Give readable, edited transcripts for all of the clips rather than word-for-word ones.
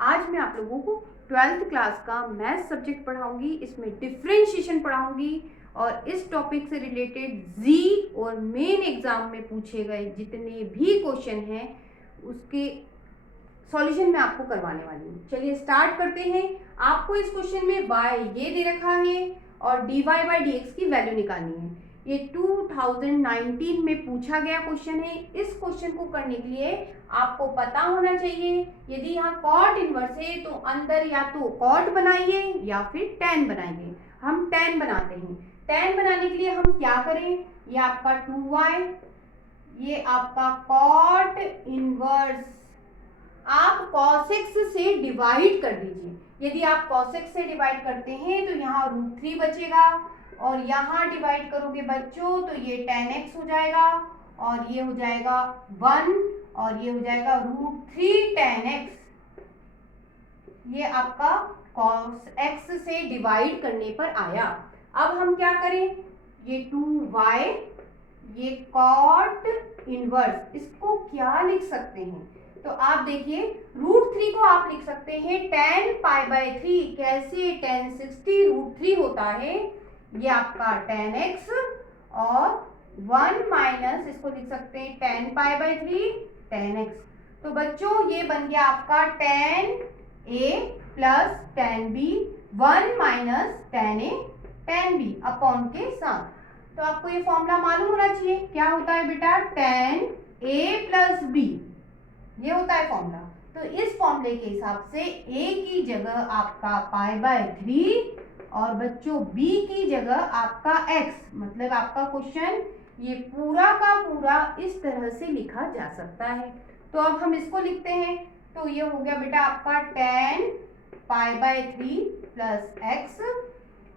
आज मैं आप लोगों को 12th क्लास का मैथ सब्जेक्ट पढ़ाऊंगी। इसमें डिफरेंशिएशन पढ़ाऊंगी और इस टॉपिक से रिलेटेड जी और मेन एग्जाम में पूछे गए जितने भी क्वेश्चन हैं उसके सॉल्यूशन मैं आपको करवाने वाली हूँ। चलिए स्टार्ट करते हैं। आपको इस क्वेश्चन में y ये दे रखा है और dy बाई dx की वैल्यू निकालनी है। ये 2019 में पूछा गया क्वेश्चन है। इस क्वेश्चन को करने के लिए आपको पता होना चाहिए, यदि यहाँ कॉट इनवर्स है तो अंदर या तो कॉट बनाइए या फिर tan बनाइए। हम tan बनाते हैं। tan बनाने के लिए हम क्या करें, ये आपका 2y, ये आपका कॉट इनवर्स आप cos x से डिवाइड कर दीजिए। यदि आप cos x से डिवाइड करते हैं तो यहाँ √3 बचेगा और यहाँ डिवाइड करोगे बच्चों तो ये tan x हो जाएगा और ये हो जाएगा 1 और ये हो जाएगा √3 tan x। ये आपका cos x से डिवाइड करने पर आया। अब हम क्या करें, ये 2y, ये cot इनवर्स, इसको क्या लिख सकते हैं, तो आप देखिए √3 को आप लिख सकते हैं tan π/3। कैसे, tan 60 √3 होता है, ये आपका tan x और 1 माइनस इसको लिख सकते हैं tan π/3 tan x। तो बच्चों ये बन गया आपका tan a plus tan b, 1 minus tan a tan b upon के साथ। तो आपको ये फॉर्मूला मालूम होना चाहिए, क्या होता है बेटा, tan a प्लस b, ये होता है फॉर्मूला। तो इस फॉर्मूले के हिसाब से a की जगह आपका π/3 और बच्चों b की जगह आपका x, मतलब आपका क्वेश्चन ये पूरा का पूरा इस तरह से लिखा जा सकता है। तो अब हम इसको लिखते हैं, तो ये हो गया बेटा आपका tan π/3 प्लस x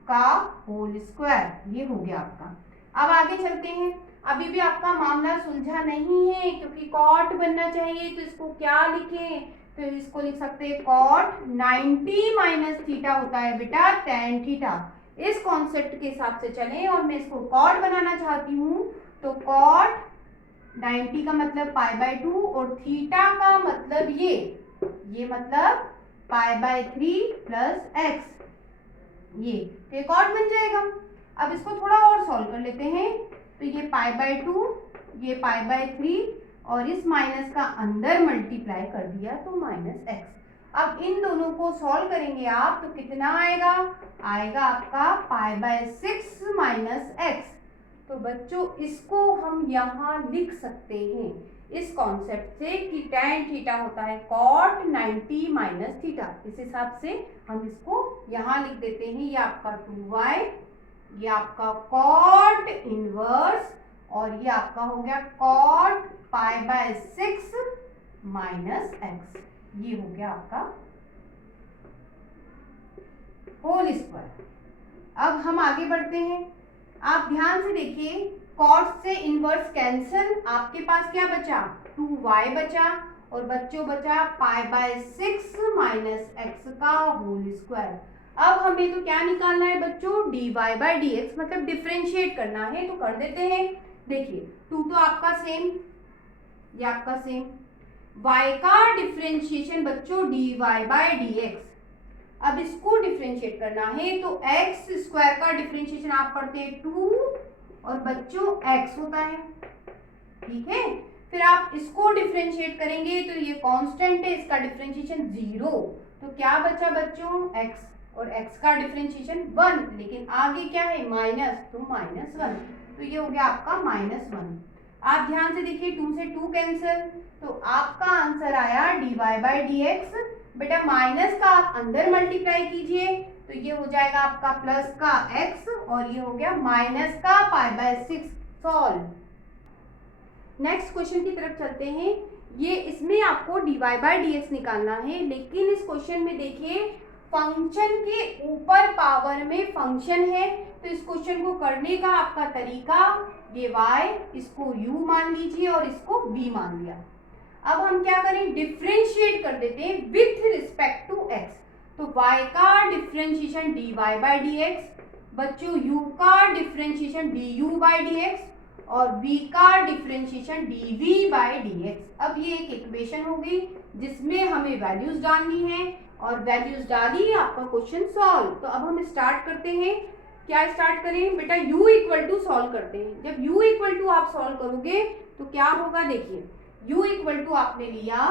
का होल स्क्वायर, ये हो गया आपका। अब आगे चलते हैं। अभी भी आपका मामला सुलझा नहीं है क्योंकि कॉट बनना चाहिए, तो इसको क्या लिखें, तो इसको लिख सकते हैं कॉट 90 माइनस थीटा होता है बेटा tan थीटा। इस कॉन्सेप्ट के हिसाब से चलें और मैं इसको कॉट बनाना चाहती हूँ, तो कॉट 90 का मतलब π/2 और थीटा का मतलब ये मतलब π/3 प्लस x, ये कॉट बन जाएगा। अब इसको थोड़ा और सॉल्व कर लेते हैं, तो ये π/2, ये π/3 और इस माइनस का अंदर मल्टीप्लाई कर दिया तो -x। अब इन दोनों को सॉल्व करेंगे आप तो कितना आएगा, आएगा आपका π/6 माइनस x। तो बच्चों इसको हम यहाँ लिख सकते हैं इस कॉन्सेप्ट से कि tan थीटा होता है cot 90 माइनस थीटा। इस हिसाब से हम इसको यहाँ लिख देते हैं, ये आपका 2y, ये आपका cot इनवर्स और ये आपका हो गया cot π/6 माइनस x, ये हो गया आपका होल स्क्वायर। अब हम आगे बढ़ते हैं। आप ध्यान से देखिए, cot से इनवर्स कैंसिल, आपके पास क्या बचा, 2y बचा और बच्चों बचा π/6 माइनस x का होल स्क्वायर। अब हमें तो क्या निकालना है बच्चों, dy/dx, मतलब डिफरेंशिएट करना है, तो कर देते हैं। देखिए 2 तो आपका सेम, ये आपका सेम, y का डिफरेंशिएशन बच्चों dy/dx। अब इसको डिफरेंशिएट करना है तो x स्क्वायर का डिफरेंशिएशन आप पढ़ते हैं 2 और बच्चों x होता है, ठीक है। फिर आप इसको डिफरेंशिएट करेंगे तो ये कांस्टेंट है, इसका डिफरेंशिएशन 0, तो क्या बचा बच्चों, x और x का डिफरेंशिएशन 1, लेकिन आगे क्या है माइनस, तो -1, तो ये हो गया आपका -1। आप ध्यान से देखिए 2 से 2 कैंसिल, तो आपका आंसर आया dy/dx। बेटा माइनस का आप अंदर मल्टीप्लाई कीजिए तो ये हो जाएगा आपका प्लस का x और ये हो गया माइनस का π/6। सॉल्व। नेक्स्ट क्वेश्चन की तरफ चलते हैं। ये इसमें आपको dy/dx निकालना है, लेकिन इस क्वेश्चन में देखिए फंक्शन के ऊपर पावर में फंक्शन है, तो इस क्वेश्चन को करने का आपका तरीका, ये y, इसको u मान लीजिए और इसको v मान लिया। अब हम क्या करें, डिफरेंशिएट कर देते हैं विथ रिस्पेक्ट टू x। तो y का डिफरेंशिएशन dy/dx, बच्चों u का डिफरेंशिएशन du/dx और v का डिफरेंशिएशन dv/dx। अब ये एक इक्वेशन हो गई, जिसमें हमें वैल्यूज डालनी है और वैल्यूज डाली आपका क्वेश्चन सॉल्व। तो अब हम स्टार्ट करते हैं। क्या स्टार्ट करें बेटा, u इक्वल टू सॉल्व करते हैं। जब u इक्वल टू आप सॉल्व करोगे तो क्या होगा, देखिए u इक्वल टू आपने लिया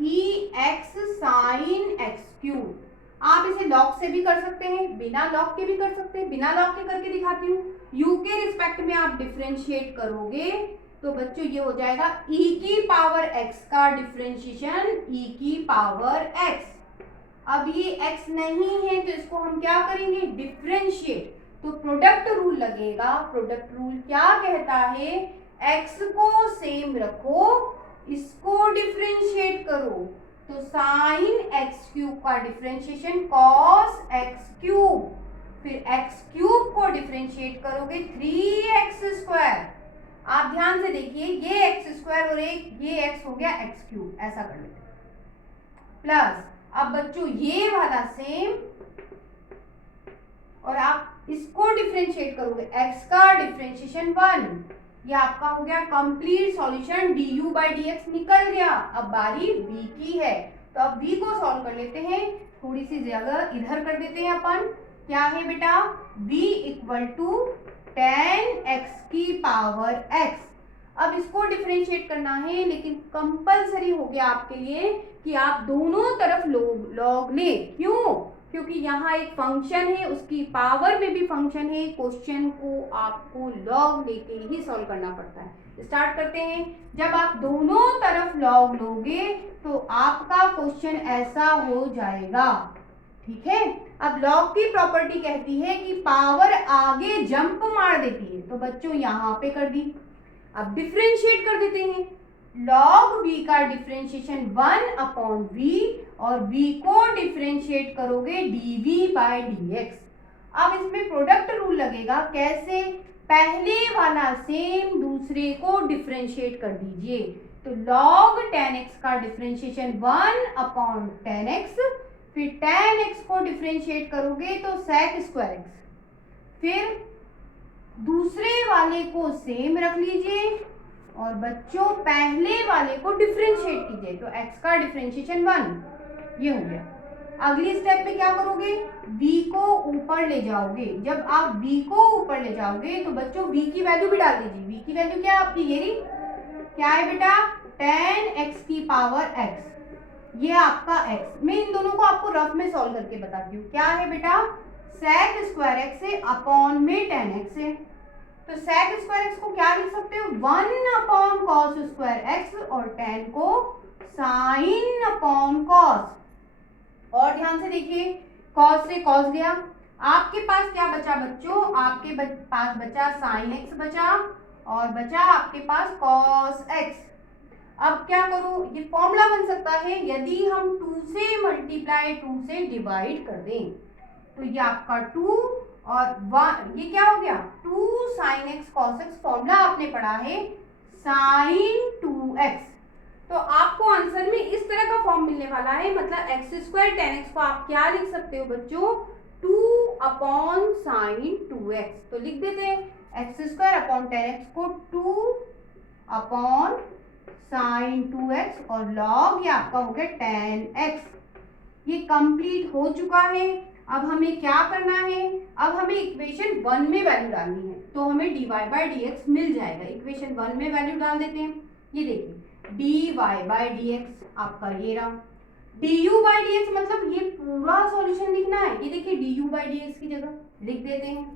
ex साइन एक्स क्यूब। आप इसे लॉग से भी कर सकते हैं, बिना लॉग के भी कर सकते हैं। बिना लॉग के करके दिखाती हूँ। u के रिस्पेक्ट में आप डिफरेंशिएट करोगे तो बच्चों ये हो जाएगा e की पावर x का डिफरेंशिएशन e की पावर x। अब ये x नहीं है तो इसको हम क्या करेंगे, डिफरेंशिएट। तो प्रोडक्ट रूल लगेगा। प्रोडक्ट रूल क्या कहता है, x को सेम रखो, इसको डिफरेंशिएट करो। तो साइन एक्स क्यूब का डिफरेंशिएशन कॉस एक्स क्यूब, फिर एक्स क्यूब को डिफरेंशिएट करोगे 3x स्क्वायर। आप ध्यान से देखिए, ये एक्स स्क्वायर और एक ये एक्स हो गया एक्स क्यूब, ऐसा कर लेते प्लस। अब बच्चों ये वाला सेम और आप इसको डिफरेंशिएट करोगे, x का डिफरेंशिएशन 1। ये आपका हो गया complete solution, du by dx निकल गया। अब बारी v की है, तो अब v को सॉल्व कर लेते हैं। थोड़ी सी जगह इधर कर देते हैं अपन। क्या है बेटा, v equal to tan x की पावर x। अब इसको डिफरेंशिएट करना है, लेकिन कंपलसरी हो गया आपके लिए कि आप दोनों तरफ लॉग लें। क्यों, क्योंकि यहाँ एक फंक्शन है, उसकी पावर में भी फंक्शन है। क्वेश्चन को आपको लॉग लेके ही सॉल्व करना पड़ता है। स्टार्ट करते हैं। जब आप दोनों तरफ लॉग लोगे तो आपका क्वेश्चन ऐसा हो जाएगा, ठीक है। अब लॉग की प्रॉपर्टी कहती है कि पावर आगे जंप मार देती है, तो बच्चों यहाँ पे कर दी। अब डिफरेंशिएट कर देते हैं। log v का डिफरेंशिएशन 1 अपॉन v और v को डिफरेंशिएट करोगे dv बाई dx। अब इसमें प्रोडक्ट रूल लगेगा। कैसे, पहले वाला सेम दूसरे को डिफरेंशिएट कर दीजिए। तो log tan x का डिफरेंशिएशन 1 अपॉन tan x, फिर tan x को डिफरेंशिएट करोगे तो sec स्क्वायर x, फिर दूसरे वाले को सेम रख लीजिए और बच्चों पहले वाले को डिफरेंशिएट कीजिए। तो x का डिफरेंशिएशन 1 ये हो गया। अगली स्टेप में क्या करोगे, v को ऊपर ले जाओगे। जब आप v को ऊपर ले जाओगे तो बच्चों v की वैल्यू भी डाल दीजिए। v की वैल्यू क्या है आपकी, ये रही। क्या है बेटा, tan x की पावर x। ये आपका x। मैं इन दोनों को आपको रफ में सॉल्व करके बताती हूँ। क्या है बेटा, sec स्क्वायर x है अपॉन में tan x है। तो sec स्क्वायर x को क्या लिख सकते हो, 1 अपॉन कॉस स्क्वायर x और tan को साइन अपॉन कॉस। और ध्यान से देखिए, कॉस से कॉस गया। आपके पास क्या बचा बच्चों, आपके पास बचा साइन x बचा और बचा आपके पास कॉस x। अब क्या करो, ये फॉर्मूला बन सकता है यदि हम 2 से मल्टीप्लाई 2 से डिवाइड कर दें। तो ये आपका 2 और 1, ये क्या हो गया 2 sine x cos x. Formula आपने पढ़ा है साइन 2x। तो आपको आंसर में इस तरह का फॉर्म मिलने वाला है। मतलब एक्स स्क्वायर tan x को आप क्या लिख सकते हो बच्चों, 2 अपॉन साइन 2x। तो लिख देते हैं x square upon tan x को 2 अपॉन साइन 2x और लॉग ये आपका हो गया tan x। ये कंप्लीट हो चुका है। अब हमें क्या करना है, अब हमें इक्वेशन 1 में वैल्यू डालनी है। तो हमें dy बाई dx मिल जाएगा। इक्वेशन 1 में वैल्यू डाल देते हैं। ये देखिए dy बाई dx आपका ये रहा। du बाई dx मतलब ये पूरा सॉल्यूशन लिखना है। ये देखिए du बाई dx की जगह लिख देते हैं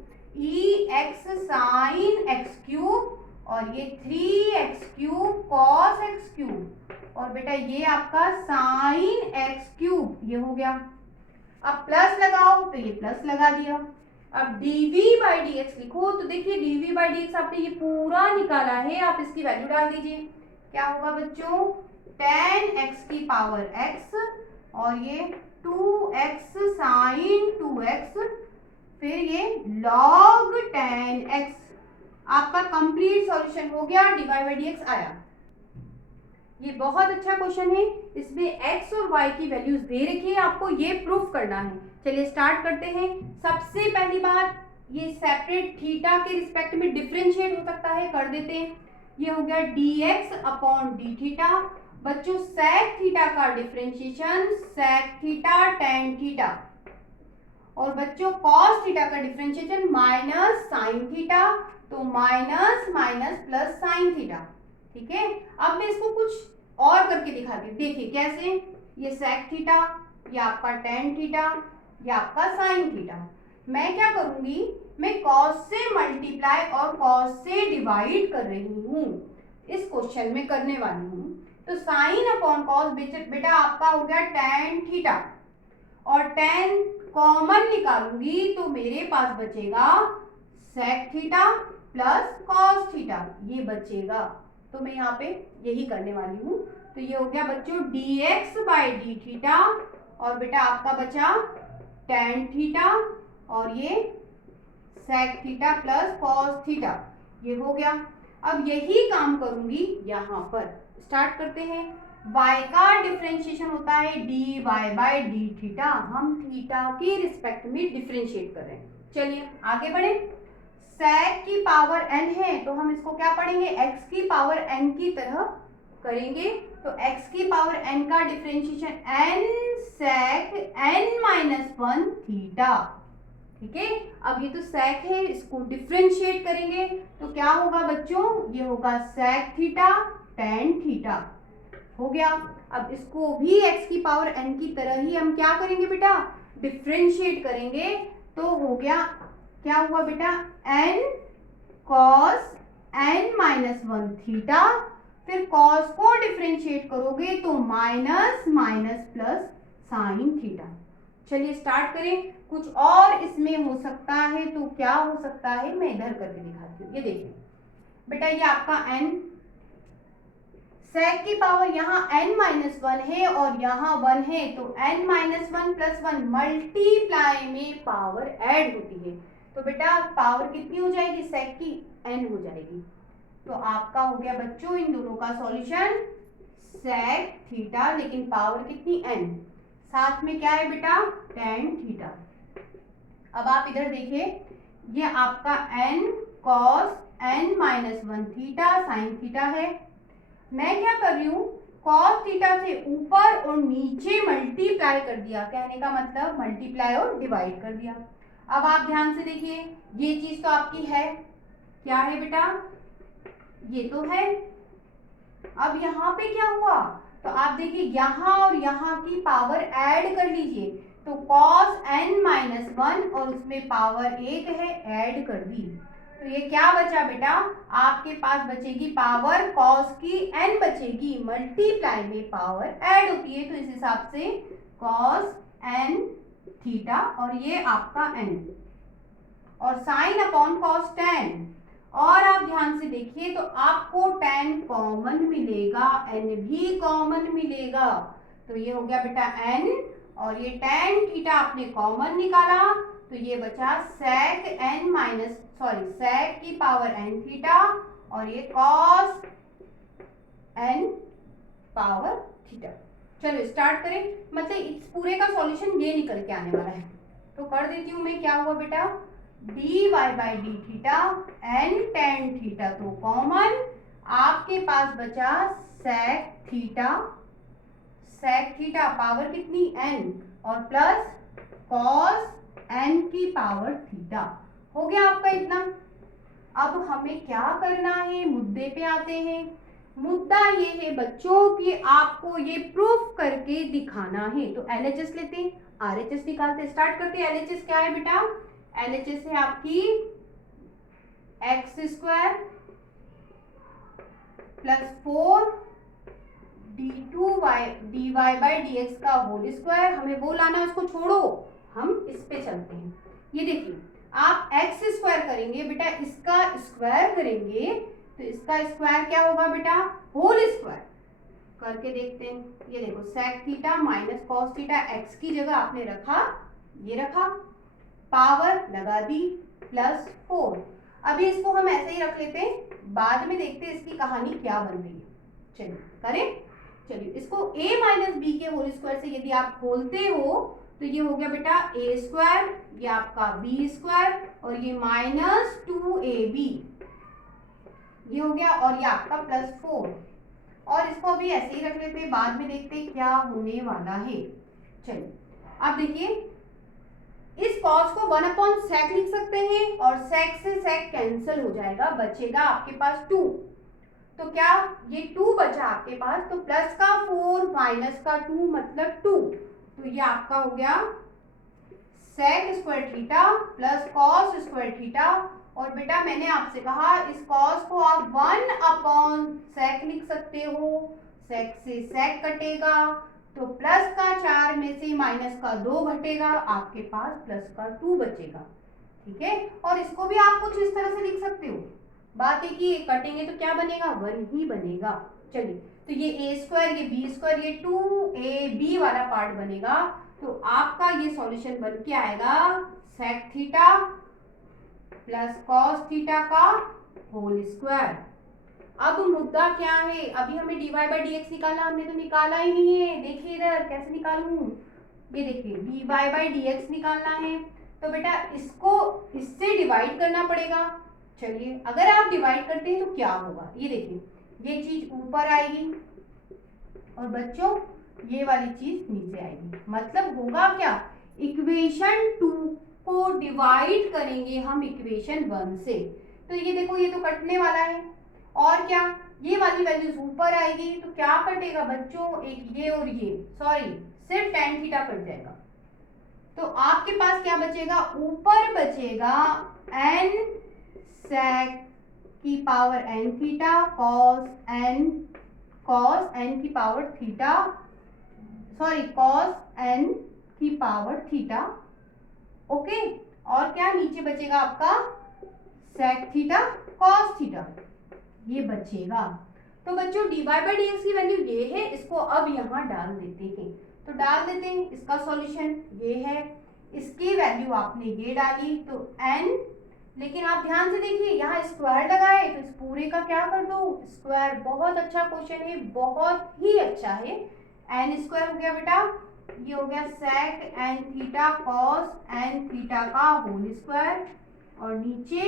ex साइन एक्स क्यूब और ये 3x cube cos x cube और बेटा ये आपका साइन एक्स क्यूब ये हो गया। अब प्लस लगाओ तो ये प्लस लगा दिया। अब dv बाई dx लिखो तो देखिए dv बाई dx आपने ये पूरा निकाला है। आप इसकी वैल्यू डाल दीजिए। क्या होगा बच्चों, tan x की पावर x और ये 2x साइन 2x, फिर ये log tan x। आपका कंप्लीट सॉल्यूशन हो गया, dy बाई dx आया। ये बहुत अच्छा क्वेश्चन है। इसमें x और y की वैल्यूज दे रखी है, आपको ये प्रूफ करना है। चलिए स्टार्ट करते हैं। सबसे पहली बात, ये सेपरेट थीटा के रिस्पेक्ट में डिफरेंशिएट हो सकता है, कर देते हैं। ये हो गया dx अपॉन डी थीटा बच्चों sec थीटा का differentiation sec theta tan theta, और बच्चों cos थीटा का डिफरेंशिएशन माइनस sin थीटा, तो minus minus plus sin theta. ठीक है, अब मैं इसको कुछ और करके दिखाती हूँ। देखिए कैसे, ये sec थीटा, ये आपका tan थीटा, ये आपका sin थीटा। मैं क्या करूंगी, मैं cos से मल्टीप्लाई और cos से डिवाइड कर रही हूँ, इस क्वेश्चन में करने वाली हूँ। तो sin अपॉन कॉस बेटा आपका हो गया tan थीटा, और tan कॉमन निकालूंगी तो मेरे पास बचेगा sec theta plus cos theta, ये बचेगा। तो मैं यहाँ पे यही करने वाली हूँ। तो ये हो गया बच्चों dx बाई डी थीटा, और बेटा आपका बचा tan थीटा, और ये sec theta plus cos theta, ये हो गया। अब यही काम करूंगी यहाँ पर। स्टार्ट करते हैं। y का डिफरेंशिएशन होता है dy बाई डी थीटा, हम थीटा के रिस्पेक्ट में डिफरेंशिएट कर रहे हैं। चलिए आगे बढ़े। sec की पावर n है तो हम इसको क्या पढ़ेंगे, x की पावर n की तरह करेंगे। तो x की पावर n का differentiation n sec n minus 1 theta. ठीक है, अब ये तो sec है, इसको डिफरेंशिएट करेंगे तो क्या होगा बच्चों, ये होगा sec थीटा tan थीटा, हो गया। अब इसको भी x की पावर n की तरह ही हम क्या करेंगे बेटा, डिफरेंशिएट करेंगे। तो हो गया, क्या हुआ बेटा, n cos n minus 1 theta, फिर cos को डिफरेंशिएट करोगे तो minus minus plus sine theta. चलिए स्टार्ट करें। कुछ और इसमें हो सकता है, तो क्या हो सकता है मैं इधर करके दिखाती हूँ। ये देखिए बेटा, ये आपका n sec की पावर यहाँ n माइनस 1 है और यहाँ 1 है, तो n माइनस 1 प्लस 1 मल्टीप्लाई में पावर ऐड होती है। तो बेटा पावर कितनी हो जाएगी, sec की n हो जाएगी। तो आपका हो गया बच्चों इन दोनों का सॉल्यूशन sec थीटा, लेकिन पावर कितनी n, साथ में क्या है बेटा tan थीटा। अब आप इधर देखिए, ये आपका n cos n minus 1 theta sin theta है। मैं क्या कर रही हूँ, cos थीटा से ऊपर और नीचे मल्टीप्लाई कर दिया, कहने का मतलब मल्टीप्लाई और डिवाइड कर दिया। अब आप ध्यान से देखिए, ये चीज तो आपकी है, क्या है बेटा, ये तो है। अब यहाँ पे क्या हुआ, तो आप देखिए यहाँ और यहाँ की पावर ऐड कर लीजिए, तो cos n माइनस 1 और उसमें पावर 1 है, ऐड कर दी। तो ये क्या बचा बेटा, आपके पास बचेगी पावर cos की n बचेगी, मल्टीप्लाई में पावर ऐड होती है, तो इस हिसाब से cos n थीटा, और ये आपका n, और साइन अपॉन cos tan। और आप ध्यान से देखिए तो आपको tan कॉमन मिलेगा, n भी कॉमन मिलेगा। तो ये हो गया बेटा n, और ये tan थीटा आपने कॉमन निकाला, तो ये बचा sec n माइनस sec की पावर n थीटा, और ये cos n पावर थीटा। चलो स्टार्ट करें, मतलब इस पूरे का सॉल्यूशन ये निकल के आने वाला है। तो कर देती हूँ मैं, क्या हुआ बेटा, dy by D theta n tan theta तो कॉमन, आपके पास बचा sec थीटा पावर कितनी n, और प्लस cos n की पावर थीटा। हो गया आपका इतना। अब हमें क्या करना है, मुद्दे पे आते हैं। मुद्दा ये है बच्चों कि आपको ये प्रूफ करके दिखाना है। तो LHS लेते हैं, RHS निकालते, स्टार्ट करते हैं। LHS क्या है बेटा, LHS है आपकी x square plus 4 dy by dx का होल स्क्वायर। हमें वो लाना है, उसको छोड़ो, हम इस पे चलते हैं। ये देखिए, आप x स्क्वायर करेंगे बेटा, इसका स्क्वायर करेंगे तो इसका स्क्वायर क्या होगा बेटा, होल स्क्वायर। करके देखते हैं। ये देखो sec theta minus cos theta, x की जगह आपने रखा, ये रखा, पावर लगा दी, प्लस 4। अभी इसको हम ऐसे ही रख लेते हैं, बाद में देखते हैं इसकी कहानी क्या बन रही है। चलिए करें। चलिए इसको a माइनस बी के होल स्क्वायर से यदि आप खोलते हो तो ये हो गया बेटा a स्क्वायर, ये आपका b स्क्वायर, और ये माइनस 2ab, ये हो गया, और ये आपका प्लस 4। और इसको अभी ऐसे ही रख लेते हैं, बाद में देखते हैं क्या होने वाला है। चलिए अब देखिए, इस कॉस को 1/sec लिख सकते हैं और sec से sec कैंसिल हो जाएगा, बचेगा आपके पास 2। तो क्या ये 2 बचा आपके पास, तो प्लस का 4 माइनस का 2 मतलब 2। तो ये आपका हो गया sec square theta plus cos square theta. और बेटा मैंने आपसे कहा इस cos को आप 1/sec लिख सकते हो, sec से sec कटेगा तो प्लस का 4 में से माइनस का 2 घटेगा, आपके पास प्लस का 2 बचेगा। ठीक है, और इसको भी आप कुछ इस तरह से लिख सकते हो। बात है कि कटेंगे तो क्या बनेगा, 1 ही बनेगा। चलिए, तो ये a स्क्वायर, ये b स्क्वायर, ये 2ab वाला पार्ट बनेगा। तो आपका ये सॉल्यूशन बन के आएगा sec theta plus cos theta का होल स्क्वायर। अब मुद्दा क्या है, अभी हमें dy बाई dx निकालना, हमने तो निकाला ही नहीं है। देखिए इधर कैसे निकालूं, ये देखिए dy बाई dx निकालना है, तो बेटा इसको इससे डिवाइड करना पड़ेगा। चलिए अगर आप डिवाइड करते हैं तो क्या होगा, ये देखिए ये चीज ऊपर आएगी और बच्चों ये वाली चीज नीचे आएगी। मतलब होगा क्या, इक्वेशन 2 को डिवाइड करेंगे हम इक्वेशन 1 से, तो ये देखो ये तो कटने वाला है। और क्या, ये वाली वैल्यूज ऊपर आएगी तो क्या कटेगा बच्चों, एक ये और ये, सॉरी सिर्फ tan थीटा कट जाएगा। तो आपके पास क्या बचेगा, ऊपर बचेगा n sec की power n theta cos n की power theta, sorry cos n की पावर थीटा। ओके, और क्या नीचे बचेगा आपका sec थीटा cos थीटा, ये बचेगा। तो बच्चों dy बाई dx की वैल्यू ये है, इसको अब यहाँ डाल देते हैं। तो डाल देते हैं, इसका सॉल्यूशन ये है, इसकी वैल्यू आपने ये डाली तो n, लेकिन आप ध्यान से देखिए यहाँ स्क्वायर लगा है तो इस पूरे का क्या कर दो स्क्वायर। बहुत अच्छा क्वेश्चन है, बहुत ही अच्छा है। n स्क्वायर हो गया बेटा, ये हो गया sec n theta cos n theta का होल स्क्वायर, और नीचे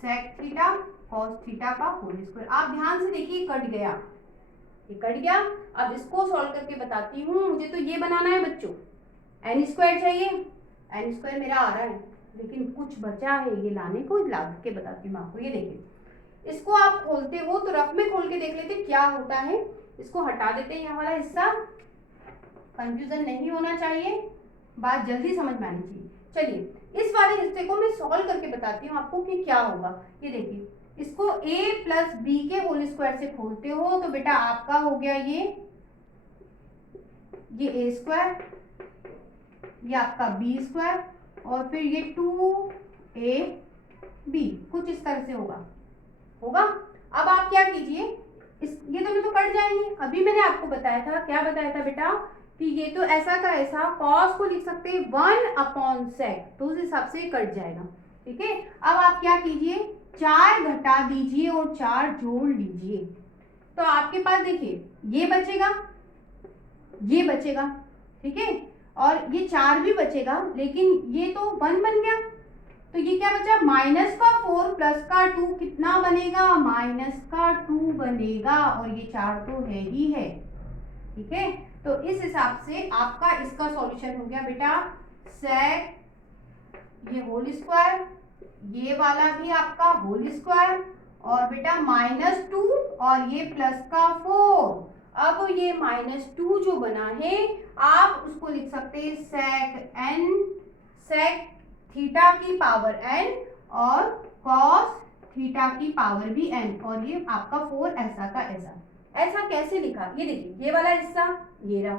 sec थीटा cos थीटा का होल स्क्वायर। आप ध्यान से देखिए कट गया, ये कट गया। अब इसको सॉल्व करके बताती हूँ, मुझे तो ये बनाना है बच्चों, n स्क्वायर चाहिए, n स्क्वायर मेरा आ रहा है लेकिन कुछ बचा है, ये लाने को ला के बताती हूँ आपको। ये देखिए इसको आप खोलते हो तो रफ में खोल के देख लेते क्या होता है। इसको हटा देते हैं यहाँ वाला हिस्सा, कंफ्यूजन नहीं होना चाहिए, बात जल्दी समझ में आनी चाहिए। चलिए इस वाले हिस्से को मैं सॉल्व करके बताती हूँ आपको कि क्या होगा। ये देखिए इसको a प्लस बी के होल स्क्वायर से खोलते हो तो बेटा आपका हो गया ये a स्क्वायर, ये आपका b स्क्वायर, और फिर ये 2ab, कुछ इस तरह से होगा। अब आप क्या कीजिए, ये दोनों तो कट जाएंगे। अभी मैंने आपको बताया था, क्या बताया था बेटा, कि ये तो ऐसा का ऐसा cos को लिख सकते हैं 1/sec, तो उस हिसाब से कट जाएगा। ठीक है, अब आप क्या कीजिए, 4 घटा दीजिए और 4 जोड़ लीजिए, तो आपके पास देखिए ये बचेगा, ये बचेगा, ठीक है, और ये 4 भी बचेगा, लेकिन ये तो 1 बन गया, तो ये क्या बचा, माइनस का 4 प्लस का 2 कितना बनेगा, माइनस का 2 बनेगा, और ये 4 तो है ही है। ठीक है, तो इस हिसाब से आपका इसका सॉल्यूशन हो गया बेटा sec ये होल स्क्वायर, ये वाला भी आपका होल स्क्वायर, और बेटा -2 और ये प्लस का 4। अब ये -2 जो बना है आप उसको लिख सकते हैं sec थीटा की पावर n और cos थीटा की पावर भी n, और ये आपका 4 ऐसा का ऐसा। ऐसा कैसे लिखा, ये देखिए ये वाला हिस्सा ये रहा,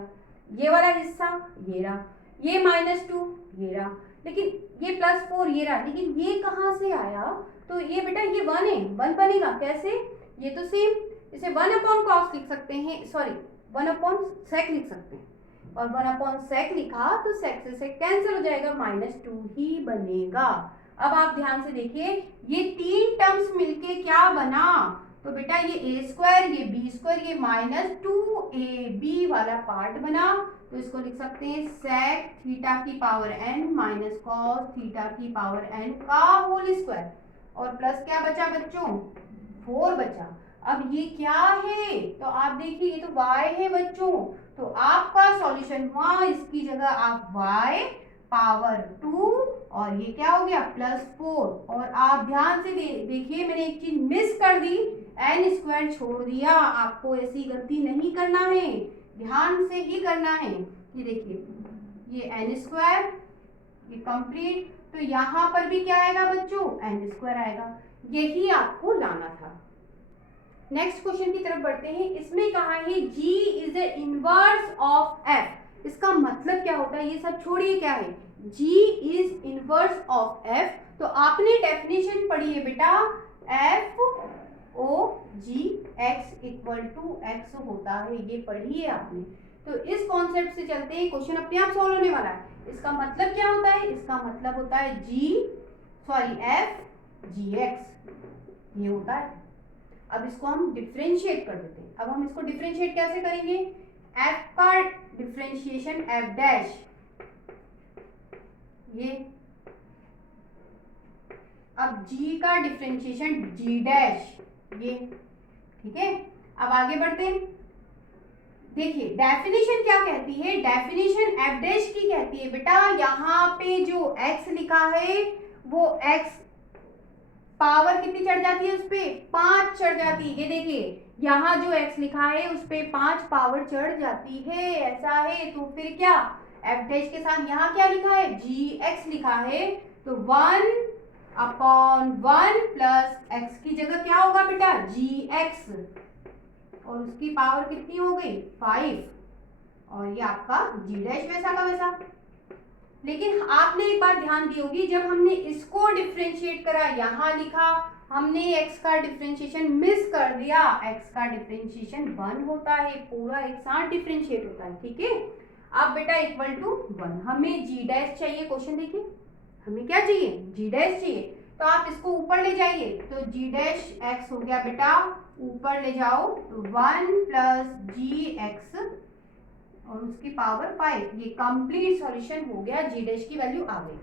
ये वाला हिस्सा ये रहा, ये -2 ये रहा, लेकिन ये +4 ये रहा, लेकिन ये कहाँ से आया, तो ये बेटा ये 1 है, 1 बनेगा कैसे, ये तो सेम, इसे 1/cos लिख सकते हैं, सॉरी 1/sec लिख सकते हैं, और 1/sec लिखा तो sec से sec कैंसिल हो जाएगा, -2 ही बनेगा। अब आप ध्यान से देखिए ये 3 टर्म्स मिलके क्या बना, तो बेटा ये a स्क्वायर, ये b स्क्वायर, ये -2ab वाला पार्ट बना, तो इसको लिख सकते हैं sec थीटा की power n minus cos theta की पावर n का होल स्क्वायर, और प्लस क्या बचा बच्चों 4 बचा। अब ये क्या है, तो आप देखिए ये तो y है बच्चों, तो आपका सॉल्यूशन हुआ, इसकी जगह आप y पावर 2 और ये क्या हो गया +4। और आप ध्यान से देखिए मैंने एक चीज मिस कर दी, n² छोड़ दिया। आपको ऐसी गलती नहीं करना है, ध्यान से ही करना है। ये देखिए ये n², ये कंप्लीट, तो यहाँ पर भी क्या आएगा बच्चों n² आएगा, यही आपको लाना था। नेक्स्ट क्वेश्चन की तरफ बढ़ते हैं। इसमें कहा है g is the inverse of f। इसका मतलब क्या होता है, ये सब छोड़िए, क्या है g is inverse of f। तो आपने डेफिनेशन पढ़ी है बेटा, f o g x equal to x होता है, ये पढ़ी है आपने। तो इस कॉन्सेप्ट से चलते हैं, क्वेश्चन अपने आप सॉल्व होने वाला है। इसका मतलब क्या होता है, इसका मतलब होता है f gx, ये होता है। अब इसको हम डिफरेंशिएट कर देते हैं। अब हम इसको डिफरेंशिएट कैसे करेंगे, f का डिफरेंशिएशन f डैश, ये, अब g का डिफरेंशिएशन g डैश, ये, ठीक है। अब आगे बढ़ते हैं, देखिए डेफिनेशन क्या कहती है, डेफिनेशन f डैश की कहती है बेटा, यहाँ पे जो x लिखा है वो x पावर कितनी चढ़ जाती है, उस पे 5 चढ़ जाती है। ये देखिए यहाँ जो x लिखा है उस पे 5 पावर चढ़ जाती है, ऐसा है। तो फिर क्या f डैश के साथ यहाँ क्या लिखा है, gx लिखा है, तो 1/1 प्लस x की जगह क्या होगा बेटा gx, और उसकी पावर कितनी हो गई 5, और ये आपका g डैश वैसा का वैसा। लेकिन आपने एक बात ध्यान दी होगी, जब हमने इसको डिफरेंशिएट करा, यहाँ लिखा, हमने x का डिफरेंशिएशन मिस कर दिया। x का डिफरेंशिएशन 1 होता है, पूरा एक साथ डिफरेंशिएट होता है, ठीक है। अब बेटा इक्वल टू 1, हमें g डैश चाहिए। क्वेश्चन देखिए, हमें क्या चाहिए, g डैश चाहिए। तो आप इसको ऊपर ले जाइए, तो g डैश x हो गया बेटा, ऊपर ले जाओ तो 1 प्लस gx और उसकी पावर 5, ये कंप्लीट सॉल्यूशन हो गया, g डैश की वैल्यू आ गई।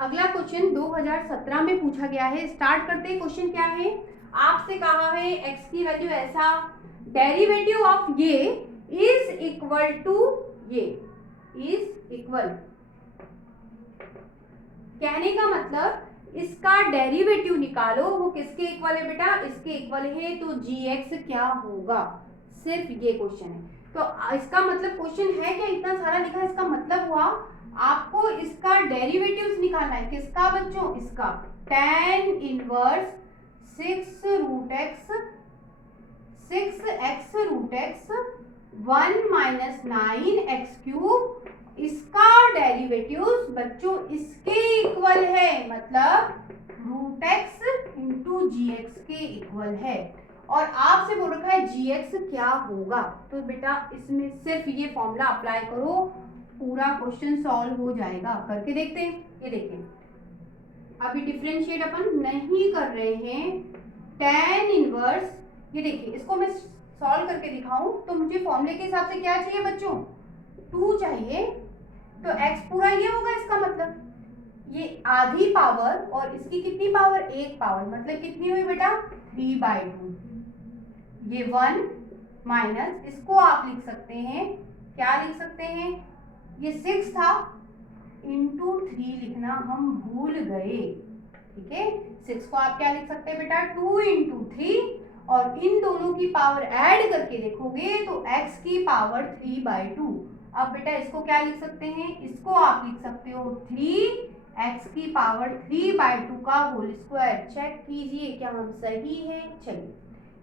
अगला क्वेश्चन 2017 में पूछा गया है, स्टार्ट करते हैं। क्वेश्चन क्या है, आपसे कहा है x की वैल्यू ऐसा, डेरिवेटिव ऑफ ये इज इक्वल टू, ये इज इक्वल, कहने का मतलब इसका डेरिवेटिव निकालो, वो किसके इक्वल है बेटा, इसके इक्वल है, तो gx क्या होगा, सिर्फ ये क्वेश्चन है। तो इसका मतलब क्वेश्चन है क्या, इतना सारा लिखा है, इसका मतलब हुआ आपको इसका डेरिवेटिव्स निकालना है। किसका बच्चों, इसका tan inverse 6x root x 1 minus 9x³, इसका डेरिवेटिव्स बच्चों इसके इक्वल है, मतलब √x इंटू gx के इक्वल है। और आपसे बोल रखा है gx क्या होगा, तो बेटा इसमें सिर्फ ये फॉर्मूला अप्लाई करो, पूरा क्वेश्चन सॉल्व हो जाएगा। करके देखते हैं, ये देखिए अभी डिफरेंशिएट अपन नहीं कर रहे हैं, tan इनवर्स, ये देखिए इसको मैं सॉल्व करके दिखाऊं तो मुझे फॉर्मूले के हिसाब से क्या चाहिए बच्चों, 2 चाहिए, तो x पूरा ये होगा, इसका मतलब ये आधी पावर और इसकी कितनी पावर, 1 पावर, मतलब कितनी हुई बेटा 3/2, ये 1 माइनस, इसको आप लिख सकते हैं, क्या लिख सकते हैं, ये 6 था, इंटू 3 लिखना हम भूल गए, ठीक है। 6 को आप क्या लिख सकते हैं बेटा 2 इंटू 3, और इन दोनों की पावर ऐड करके देखोगे तो x की पावर 3/2। अब बेटा इसको क्या लिख सकते हैं, इसको आप लिख सकते हो 3x की पावर 3/2 का होल स्क्वायर। चेक कीजिए क्या हम सही है, चलिए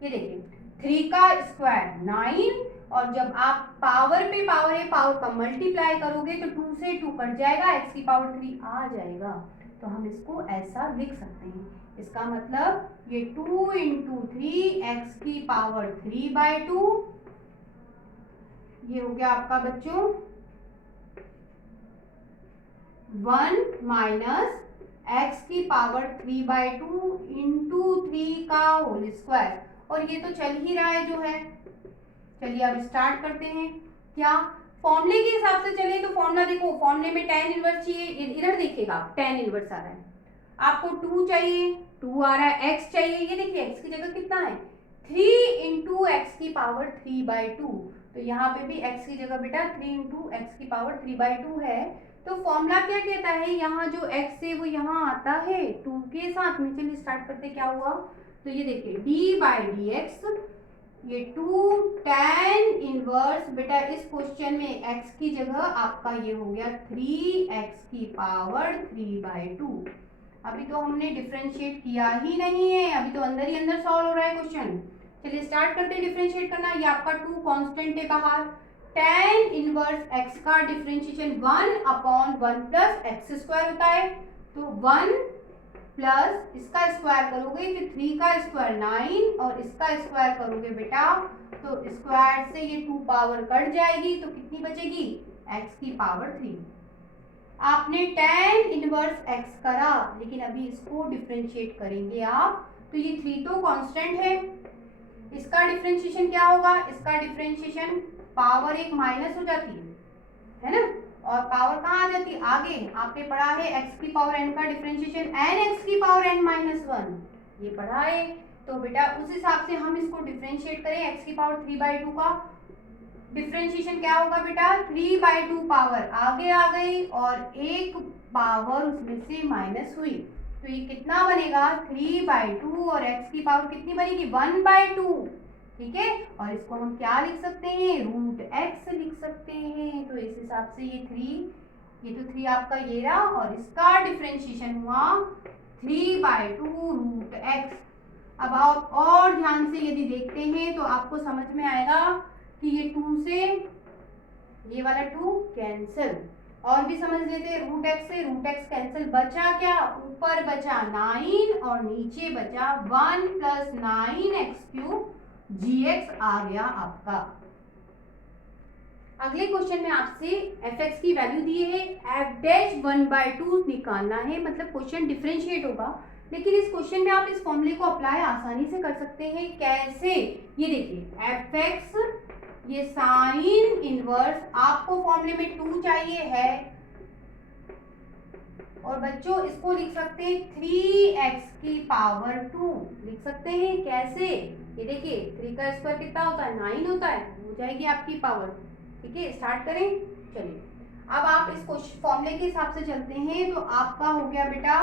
ये देखिए 3 का स्क्वायर 9, और जब आप पावर पे पावर है, पावर का मल्टीप्लाई करोगे तो 2 से 2 कट जाएगा, x की पावर 3 आ जाएगा, तो हम इसको ऐसा लिख सकते हैं। इसका मतलब ये 2 इंटू 3 x की पावर 3/2, ये हो गया आपका बच्चों 1 माइनस x की पावर 3/2 इंटू 3 का होल स्क्वायर, और ये तो चल ही रहा है जो है। चलिए अब स्टार्ट करते हैं, क्या फॉर्मूले के हिसाब से चले, तो फॉर्मूला देखो, फॉर्मूले में tan इनवर्स चाहिए, इधर देखिएगा tan इनवर्स आ रहा है, आपको 2 चाहिए, 2 आ रहा है, x चाहिए, ये देखिए x की जगह कितना है 3 इंटू एक्स की पावर 3/2, तो यहाँ पे भी x की जगह बेटा 3 इंटू एक्स की पावर 3/2 है। तो फॉर्मूला क्या कहता है, यहाँ जो x है वो यहाँ आता है 2 के साथ में। चलिए स्टार्ट करते क्या हुआ, तो ये देखिए d/dx, ये 2 tan इनवर्स, बेटा इस क्वेश्चन में x की जगह आपका ये हो गया 3x की पावर 3/2। अभी तो हमने डिफरेंशिएट किया ही नहीं है, अभी तो अंदर ही अंदर सॉल्व हो रहा है क्वेश्चन। चलिए स्टार्ट करते हैं डिफरेंशिएट करना। ये आपका 2 कांस्टेंट है बाहर, tan इनवर्स x का डिफरेंशिएशन 1/1 प्लस एक्स स्क्वायर होता है, तो 1 प्लस इसका स्क्वायर करोगे फिर 3 का स्क्वायर 9 और इसका स्क्वायर करोगे बेटा तो स्क्वायर से ये 2 पावर कट जाएगी, तो कितनी बचेगी x की पावर 3। आपने tan इनवर्स x करा, लेकिन अभी इसको डिफरेंशिएट करेंगे आप, तो ये 3 तो कांस्टेंट है, इसका डिफरेंशिएशन क्या होगा, इसका डिफरेंशिएशन पावर एक माइनस हो जाती है ना, और पावर कहाँ आ जाती है आगे, आपने पढ़ा है x की पावर n का डिफरेंशिएशन n x की पावर n माइनस 1, ये पढ़ा है। तो बेटा उस हिसाब से हम इसको डिफरेंशिएट करें, x की पावर 3/2 का डिफरेंशिएशन क्या होगा बेटा 3/2 पावर आगे आ गई और एक पावर उसमें से माइनस हुई, तो ये कितना बनेगा 3/2 और x की पावर कितनी बनेगी 1/2, ठीक है। और इसको हम क्या लिख सकते हैं √x लिख सकते हैं, तो इस हिसाब से ये 3, ये तो 3 आपका ये रहा और इसका डिफरेंशिएशन हुआ 3/2 √x। अब आप और ध्यान से यदि देखते हैं तो आपको समझ में आएगा कि ये 2 से ये वाला 2 कैंसिल, और भी समझ लेते हैं √x से √x कैंसिल, बचा क्या ऊपर बचा 9 और नीचे बचा 1 प्लस 9x³ gx आ गया आपका। अगले क्वेश्चन में आपसे fx की वैल्यू दी है, f' 1/2 निकालना है, मतलब क्वेश्चन डिफरेंशिएट होगा, लेकिन इस क्वेश्चन में आप इस फॉर्मूले को अप्लाई आसानी से कर सकते हैं। कैसे, ये देखिए fx ये साइन इनवर्स, आपको फॉर्मूले में 2 चाहिए है, और बच्चों इसको लिख सकते हैं 3x की पावर 2 लिख सकते हैं। कैसे, ये देखिए 3 का स्क्वायर कितना होता है 9 होता है, हो जाएगी आपकी पावर, ठीक है। स्टार्ट करें, चलिए अब आप इस फॉर्मूले के हिसाब से चलते हैं, तो आपका हो गया बेटा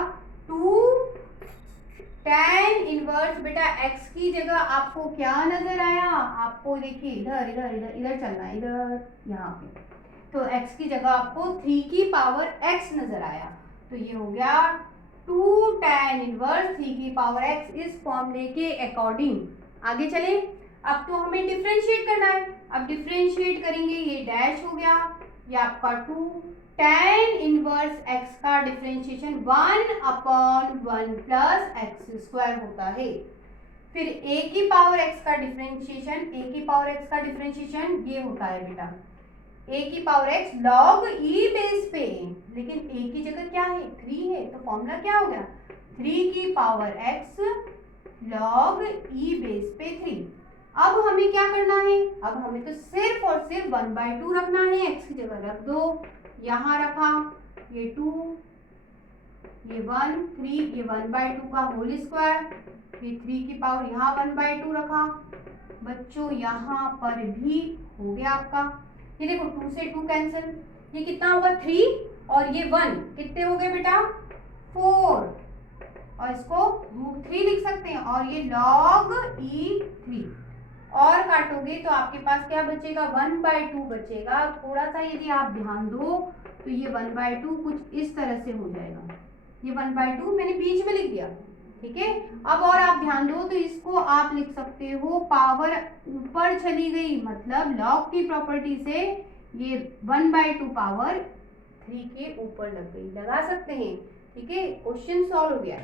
2 tan इनवर्स, बेटा x की जगह आपको क्या नजर आया, आपको देखिए इधर इधर इधर इधर चलना है, इधर यहाँ पे, तो x की जगह आपको 3 की पावर x नजर आया, तो ये हो गया 2 tan इनवर्स 3 की पावर x इस फॉर्मूले के अकॉर्डिंग। आगे चले, अब तो हमें डिफरेंशिएट करना है, अब डिफरेंशिएट करेंगे, ये डैश हो गया, ये आपका 2 tan इनवर्स x का डिफरेंशिएशन 1/1 प्लस x² होता है, फिर a की पावर x का डिफरेंशिएशन, a की पावर x का डिफरेंशिएशन ये होता है बेटा a की power x log e base पे, लेकिन a की जगह क्या है 3 है, तो फॉर्मूला क्या हो गया 3 की power x log e base पे 3। अब हमें क्या करना है, अब हमें तो सिर्फ और सिर्फ 1/2 रखना है, x की जगह रख दो, यहाँ रखा, ये 2, ये 1, 3, ये 1/2 का होल स्क्वायर, ये 3 की पावर यहाँ 1/2 रखा, बच्चों यहाँ पर भी हो गया आपका, ये देखो 2 से 2 कैंसिल, ये कितना होगा 3 और ये 1 कितने हो गए बेटा 4, और इसको √3 लिख सकते हैं, और ये log e3, और काटोगे तो आपके पास क्या बचेगा 1/2 बचेगा। थोड़ा सा यदि आप ध्यान दो तो ये 1/2 कुछ इस तरह से हो जाएगा, ये 1/2 मैंने बीच में लिख दिया, ठीक है। अब और आप ध्यान दो तो इसको आप लिख सकते हो पावर ऊपर चली गई, मतलब लॉग की प्रॉपर्टी से ये 1/2 पावर 3 के ऊपर लग गई, लगा सकते हैं, ठीक है। क्वेश्चन सॉल्व हो गया।